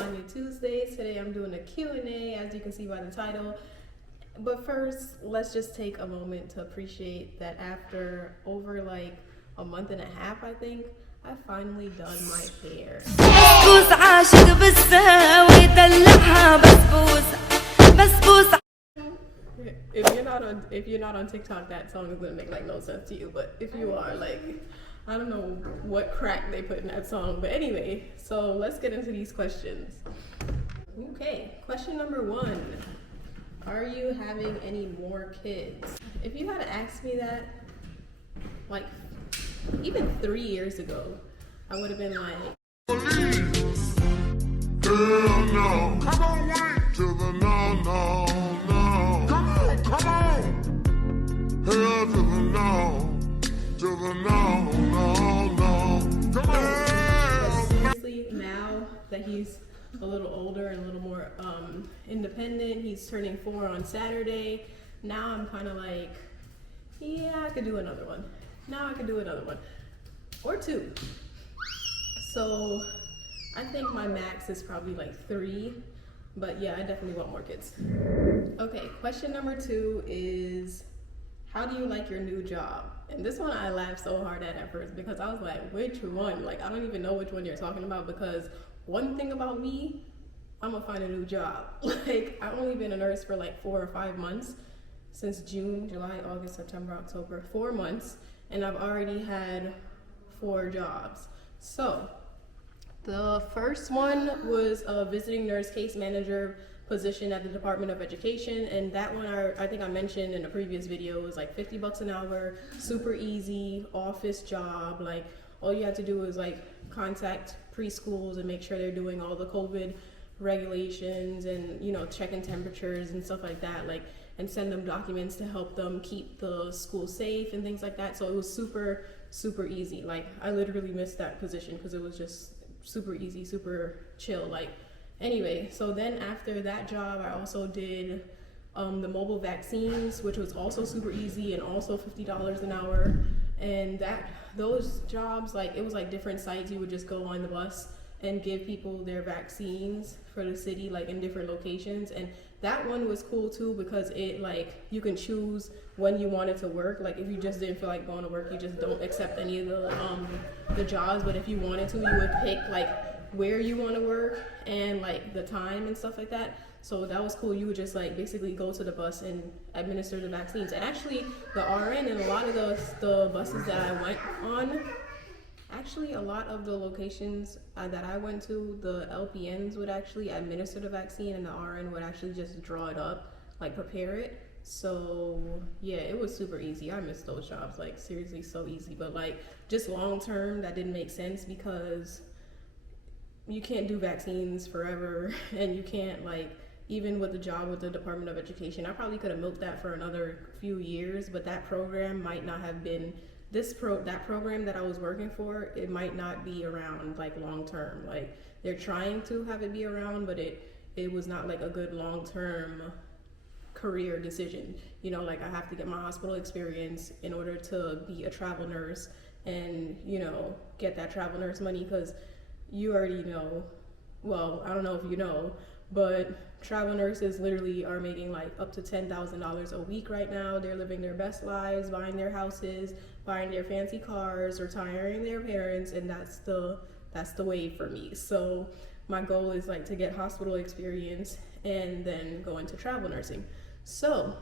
Tonya Tuesdays. Today I'm doing a Q&A, as you can see by the title. But first, let's just take a moment to appreciate that after over like a month and a half, I think, I finally done my hair. If you're not on TikTok, that song is gonna make like no sense to you. But if you are, like, I don't know what crack they put in that song. But anyway, so let's get into these questions. Okay, question number 1. Are you having any more kids? If you had to ask me that, like, even 3 years ago, I would have been like, hell no. Come on, wait to the no, no, no. Come on, come on. Hell to the no, to the no, no, no. Come on. Seriously, now that he's a little older and a little more independent, he's turning 4 on Saturday. Now I'm kind of like, yeah, I could do another one. Now I could do another one or 2. So I think my max is probably like 3, but yeah, I definitely want more kids. Okay, question number 2 is, how do you like your new job? And this one I laughed so hard at first because I was like, which one? Like, I don't even know which one you're talking about, because one thing about me, I'm gonna find a new job. Like, I've only been a nurse for like 4 or 5 months, since June, July, August, September, October, 4 months, and I've already had 4 jobs. So the first one was a visiting nurse case manager position at the Department of Education, and that one I think I mentioned in a previous video. It was like $50 an hour, super easy office job. Like, all you had to do is like contact preschools and make sure they're doing all the COVID regulations and, you know, checking temperatures and stuff like that, like, and send them documents to help them keep the school safe and things like that. So it was super, super easy. Like, I literally missed that position because it was just super easy, super chill. Like, anyway, so then after that job, I also did the mobile vaccines, which was also super easy and also $50 an hour. And those jobs, like, it was like different sites. You would just go on the bus and give people their vaccines for the city, like in different locations. And that one was cool too, because it, like, you can choose when you wanted to work. Like, if you just didn't feel like going to work, you just don't accept any of the jobs. But if you wanted to, you would pick like where you want to work and like the time and stuff like that. So that was cool. You would just like basically go to the bus and administer the vaccines. And actually the RN and a lot of the buses that I went on, actually a lot of the locations that I went to, the LPNs would actually administer the vaccine and the RN would actually just draw it up, like prepare it. So yeah, it was super easy. I missed those jobs, like seriously so easy. But like, just long term, that didn't make sense because you can't do vaccines forever, and you can't, like, even with the job with the Department of Education, I probably could have milked that for another few years, but that program might not have been that program that I was working for, it might not be around like long term. Like, they're trying to have it be around, but it was not like a good long term career decision. You know, like, I have to get my hospital experience in order to be a travel nurse and, you know, get that travel nurse money, because you already know, well, I don't know if you know, but travel nurses literally are making like up to $10,000 a week right now. They're living their best lives, buying their houses, buying their fancy cars, retiring their parents, and that's the way for me. So my goal is like to get hospital experience and then go into travel nursing. So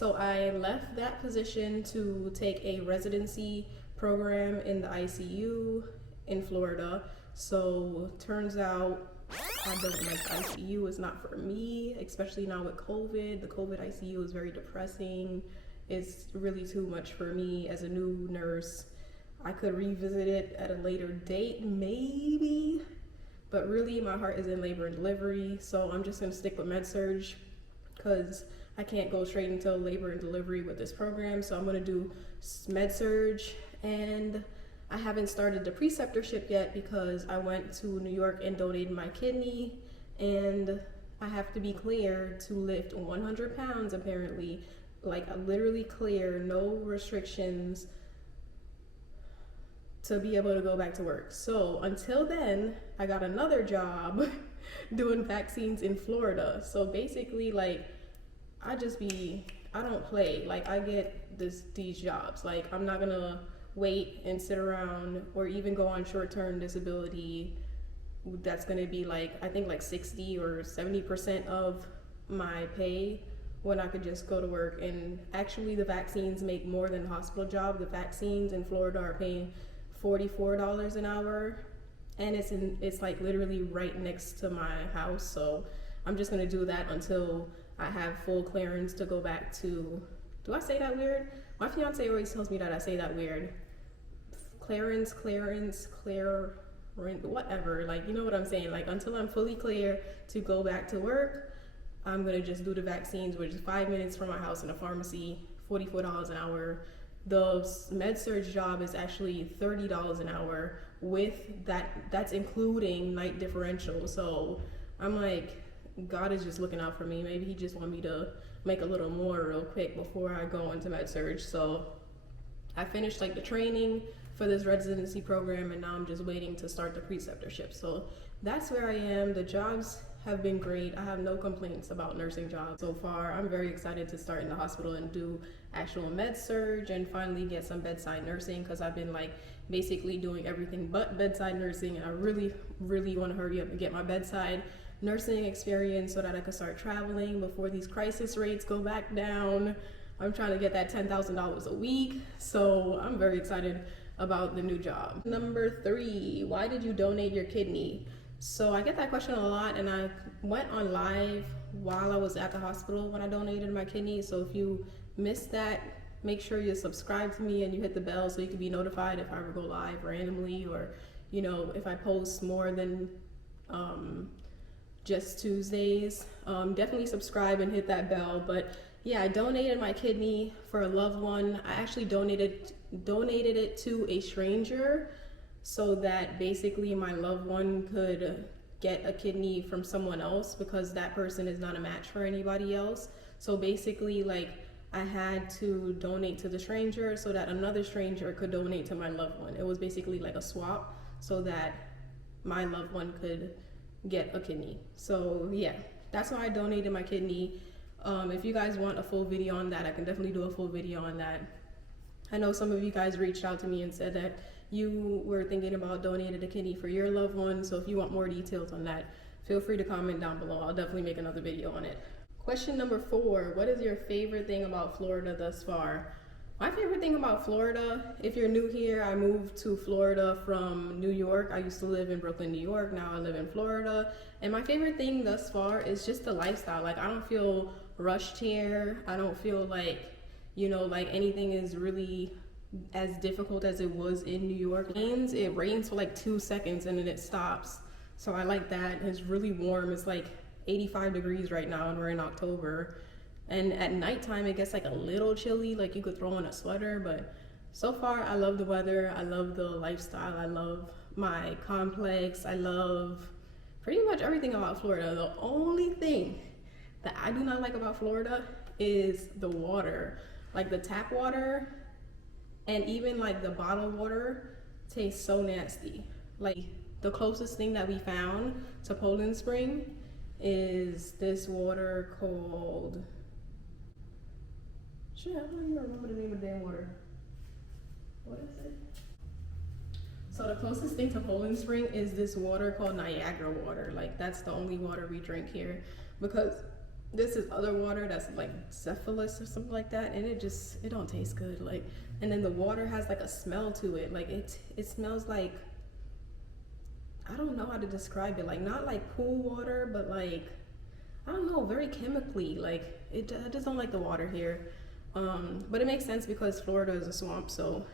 I left that position to take a residency program in the ICU in Florida. So turns out I don't like ICU. It's not for me, especially now with COVID. The COVID ICU is very depressing. It's really too much for me as a new nurse. I could revisit it at a later date, maybe, but really my heart is in labor and delivery. So I'm just gonna stick with med-surg because I can't go straight into labor and delivery with this program. So I'm gonna do med-surg, and I haven't started the preceptorship yet because I went to New York and donated my kidney, and I have to be clear to lift 100 pounds apparently, like literally clear, no restrictions to be able to go back to work. So until then, I got another job doing vaccines in Florida. So basically, like, I don't play. Like, I get these jobs. Like, I'm not gonna wait and sit around or even go on short-term disability. That's gonna be like, I think like 60 or 70% of my pay, when I could just go to work. And actually the vaccines make more than a hospital job. The vaccines in Florida are paying $44 an hour, and it's like literally right next to my house. So I'm just gonna do that until I have full clearance to go back to, do I say that weird? My fiance always tells me that I say that weird. Clearance, whatever, like, you know what I'm saying? Like, until I'm fully clear to go back to work, I'm gonna just do the vaccines, which is 5 minutes from my house in a pharmacy, $44 an hour. The med surge job is actually $30 an hour with that's including night differential. So I'm like, God is just looking out for me. Maybe he just want me to make a little more real quick before I go into med surge. So I finished like the training for this residency program, and now I'm just waiting to start the preceptorship. So that's where I am. The jobs have been great. I have no complaints about nursing jobs so far. I'm very excited to start in the hospital and do actual med surge and finally get some bedside nursing, because I've been like basically doing everything but bedside nursing, and I really want to hurry up and get my bedside nursing experience so that I can start traveling before these crisis rates go back down. I'm trying to get that $10,000 a week, so I'm very excited about the new job. Number 3, why did you donate your kidney? So I get that question a lot, and I went on live while I was at the hospital when I donated my kidney. So if you missed that, make sure you subscribe to me and you hit the bell so you can be notified if I ever go live randomly, or, you know, if I post more than just Tuesdays. Definitely subscribe and hit that bell. But yeah, I donated my kidney for a loved one. I actually donated it to a stranger, so that basically my loved one could get a kidney from someone else, because that person is not a match for anybody else. So basically, like, I had to donate to the stranger so that another stranger could donate to my loved one. It was basically like a swap so that my loved one could get a kidney. So yeah, that's why I donated my kidney. If you guys want a full video on that, I can definitely do a full video on that. I know some of you guys reached out to me and said that you were thinking about donating a kidney for your loved one. So if you want more details on that, feel free to comment down below. I'll definitely make another video on it. Question number 4, what is your favorite thing about Florida thus far? My favorite thing about Florida, if you're new here, I moved to Florida from New York. I used to live in Brooklyn, New York. Now I live in Florida. And my favorite thing thus far is just the lifestyle. Like, I don't feel rushed here. I don't feel like, you know, like anything is really as difficult as it was in New York. It rains for like 2 seconds and then it stops. So I like that. It's really warm. It's like 85 degrees right now and we're in October. And at nighttime it gets like a little chilly, like you could throw on a sweater. But so far I love the weather. I love the lifestyle. I love my complex. I love pretty much everything about Florida. The only thing that I do not like about Florida is the water. Like, the tap water and even like the bottled water tastes so nasty. Like, the closest thing that we found to Poland Spring is this water called, shit, I don't even remember the name of the damn water. What is it? So the closest thing to Poland Spring is this water called Niagara water. Like, that's the only water we drink here, because this is other water that's like Cephalus or something like that, and it don't taste good. Like, and then the water has like a smell to it. Like, it smells like, I don't know how to describe it. Like, not like pool water, but like, I don't know, very chemically. Like, I just don't like the water here. But it makes sense because Florida is a swamp, so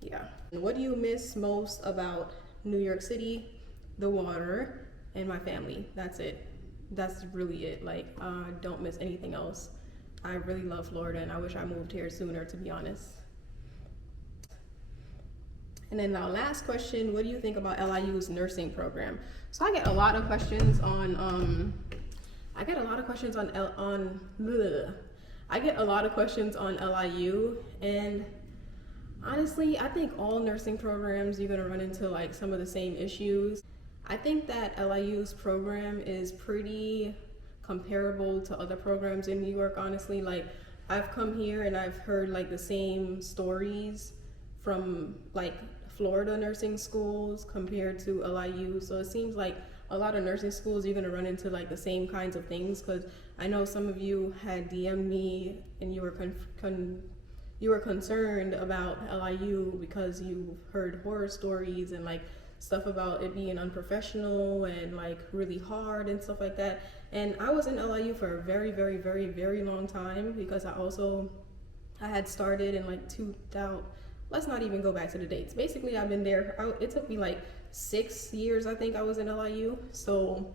yeah. What do you miss most about New York City? The water and my family. That's it. That's really it. Like, I don't miss anything else. I really love Florida and I wish I moved here sooner, to be honest. And then our last question, what do you think about LIU's nursing program? So I get a lot of questions on LIU, and Honestly, I think all nursing programs, you're gonna run into like some of the same issues. I think that LIU's program is pretty comparable to other programs in New York, honestly. Like, I've come here and I've heard like the same stories from like Florida nursing schools compared to LIU. So it seems like a lot of nursing schools, you're gonna run into like the same kinds of things, because I know some of you had DM'd me and you were concerned about LIU because you heard horror stories and like stuff about it being unprofessional and like really hard and stuff like that. And I was in LIU for a very, very, very, very long time, because I had started in like 2000. Let's not even go back to the dates. Basically, I've been there. It took me like 6 years, I think I was in LIU. So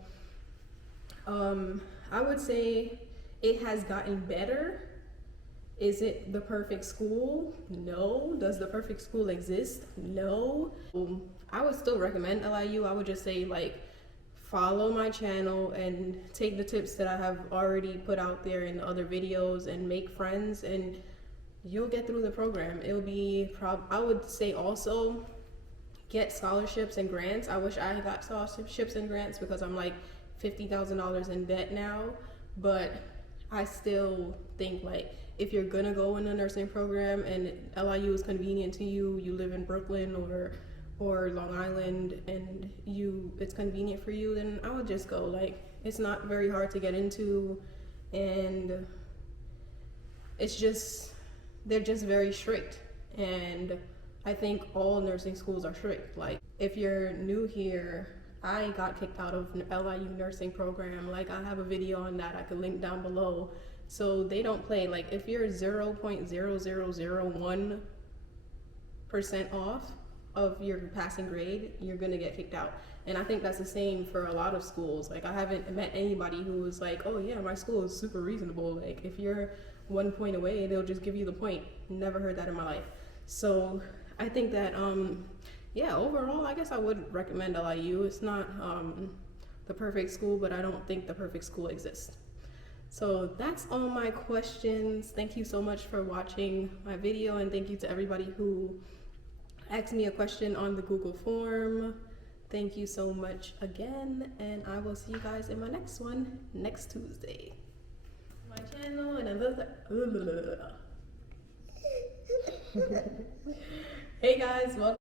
I would say it has gotten better. Is it the perfect school? No. Does the perfect school exist? No. I would still recommend LIU. I would just say, like, follow my channel and take the tips that I have already put out there in other videos and make friends, and you'll get through the program. It'll be I would say also get scholarships and grants. I wish I got scholarships and grants, because I'm like $50,000 in debt now, but I still think, like, if you're gonna go in a nursing program and LIU is convenient to you, you live in Brooklyn or Long Island, and it's convenient for you, then I would just go. Like, it's not very hard to get into, and it's just, they're just very strict. And I think all nursing schools are strict. Like, if you're new here, I got kicked out of LIU Nursing program. Like, I have a video on that I could link down below. So they don't play. Like, if you're 0.0001% off of your passing grade, you're gonna get kicked out. And I think that's the same for a lot of schools. Like, I haven't met anybody who was like, oh yeah, my school is super reasonable. Like, if you're 1 point away, they'll just give you the point. Never heard that in my life. So I think that yeah, overall, I guess I would recommend LIU. It's not the perfect school, but I don't think the perfect school exists. So that's all my questions. Thank you so much for watching my video, and thank you to everybody who asked me a question on the Google form. Thank you so much again, and I will see you guys in my next one next Tuesday. My channel and another. Hey guys, welcome.